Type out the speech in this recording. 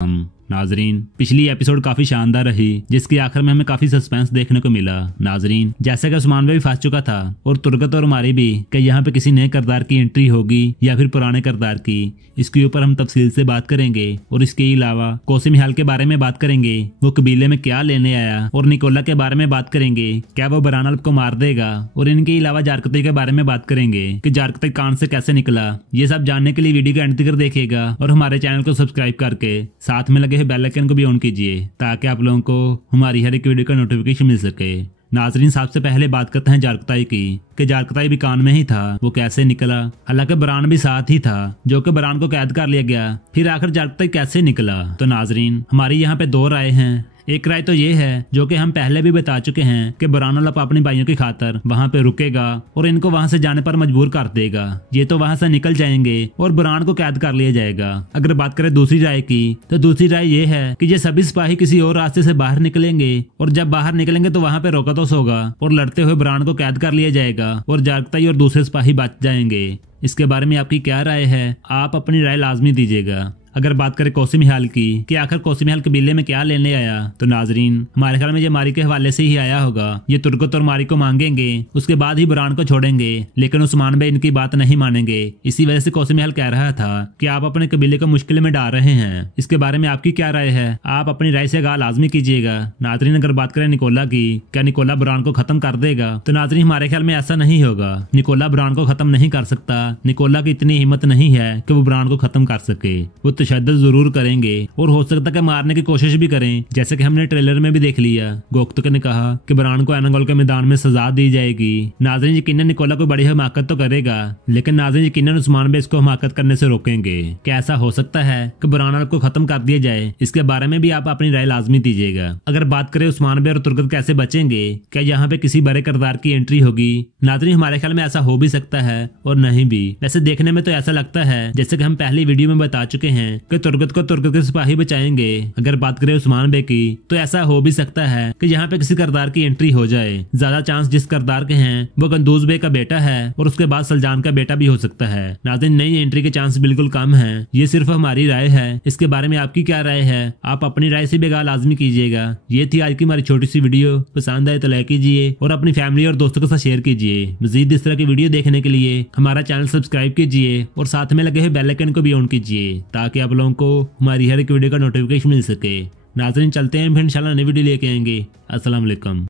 नाजरीन, पिछली एपिसोड काफी शानदार रही, जिसके आखिर में हमें काफी सस्पेंस देखने को मिला। नाजरीन, जैसा कि उस्मान भाई भी फंस चुका था और तुर्गत और हमारी भी कि यहाँ पे किसी नए किरदार की एंट्री होगी या फिर पुराने किरदार की, इसके ऊपर हम तफसील से बात करेंगे। और इसके अलावा कोसी मिहाल के बारे में बात करेंगे, वो कबीले में क्या लेने आया, और निकोला के बारे में बात करेंगे, क्या वो बरान को मार देगा। और इनके अलावा जारकतई के बारे में बात करेंगे कि जारकतई कान से कैसे निकला। ये सब जानने के लिए वीडियो को एंड तक देखिएगा और हमारे चैनल को सब्सक्राइब करके साथ में लगे हुए बेल आइकन को भी ऑन कीजिए, ताकि आप लोगों को हमारी हर एक वीडियो का नोटिफिकेशन मिल सके। नाजरीन, सबसे पहले बात करते हैं जारकतई की कि जारकतई भी कान में ही था, वो कैसे निकला। हालांकि बरान भी साथ ही था, जो कि बरान को कैद कर लिया गया। फिर आखिर जारकतई कैसे निकला। तो नाजरीन, हमारी यहाँ पे दो राय हैं। एक राय तो ये है, जो कि हम पहले भी बता चुके हैं, कि बरान अपने भाइयों की खातर वहाँ पे रुकेगा और इनको वहाँ से जाने पर मजबूर कर देगा। ये तो वहाँ से निकल जाएंगे और बरान को कैद कर लिया जाएगा। अगर बात करें दूसरी राय की, तो दूसरी राय ये है कि ये सभी सिपाही किसी और रास्ते से बाहर निकलेंगे और जब बाहर निकलेंगे तो वहाँ पे रोका-टोक होगा और लड़ते हुए बरान को कैद कर लिया जाएगा और जारकतई और दूसरे सिपाही बच जाएंगे। इसके बारे में आपकी क्या राय है? आप अपनी राय लाजमी दीजिएगा। अगर बात करें कोसी मिहाल की कि आखिर कोसी मिहाल कबीले में क्या लेने आया, तो नाजरीन, हमारे ख्याल में ये मारी के हवाले से ही आया होगा। ये तुर्गत और मारी को मांगेंगे, उसके बाद ही बरान को छोड़ेंगे, लेकिन उस्मान भाई इनकी बात नहीं मानेंगे। इसी वजह से कोसी मिहाल कह रहा था कि आप अपने कबीले को मुश्किल में डाल रहे हैं। इसके बारे में आपकी क्या राय है? आप अपनी राय से आगाह लाजमी कीजिएगा। नाजरीन, अगर बात करें निकोला की, क्या निकोला बरान को खत्म कर देगा? तो नाजरीन, हमारे ख्याल में ऐसा नहीं होगा। निकोला बरान को खत्म नहीं कर सकता। निकोला की इतनी हिम्मत नहीं है कि वो बरान को खत्म कर सके। वो तशद्दुद जरूर करेंगे और हो सकता है कि मारने की कोशिश भी करें, जैसे कि हमने ट्रेलर में भी देख लिया। गोख्तक ने कहा कि बरान को एनागोल के मैदान में सजा दी जाएगी। नाज़रीन, यकीनन निकोला को बड़ी हमाकत तो करेगा, लेकिन नाज़रीन यकीनन उस्मान भाई इसको हमाकत करने से रोकेंगे। क्या ऐसा हो सकता है कि बरान को खत्म कर दिया जाए? इसके बारे में भी आप अपनी राय लाजमी दीजिएगा। अगर बात करें उस्मान भाई और तुर्गत कैसे बचेंगे, क्या यहाँ पे किसी बड़े किरदार की एंट्री होगी? नाज़रीन, हमारे ख्याल में ऐसा हो भी सकता है और नहीं भी। वैसे देखने में तो ऐसा लगता है जैसे कि हम पहली वीडियो में बता चुके हैं कि तुर्गत को तुर्गत के सिपाही बचाएंगे। अगर बात करें उस्मान भाई की, तो ऐसा हो भी सकता है कि यहाँ पे किसी किरदार की एंट्री हो जाए। ज्यादा चांस जिस किरदार के हैं वो गंदूज भाई का बेटा है और उसके बाद सलजान का बेटा भी हो सकता है। नाज़रीन, नई एंट्री के चांस बिल्कुल कम है। ये सिर्फ हमारी राय है। इसके बारे में आपकी क्या राय है? आप अपनी राय से भी आगाह लाजमी कीजिएगा। ये थी आज की हमारी छोटी सी वीडियो। पसंद आए तो लाइक कीजिए और अपनी फैमिली और दोस्तों के साथ शेयर कीजिए। मजीद इस तरह की वीडियो देखने के लिए हमारा चैनल सब्सक्राइब कीजिए और साथ में लगे हुए बेल आइकन को भी ऑन कीजिए, ताकि आप लोगों को हमारी हर एक वीडियो का नोटिफिकेशन मिल सके। नाज़रीन, चलते हैं, फिर इंशाल्लाह नई वीडियो लेके आएंगे। अस्सलाम वालेकुम।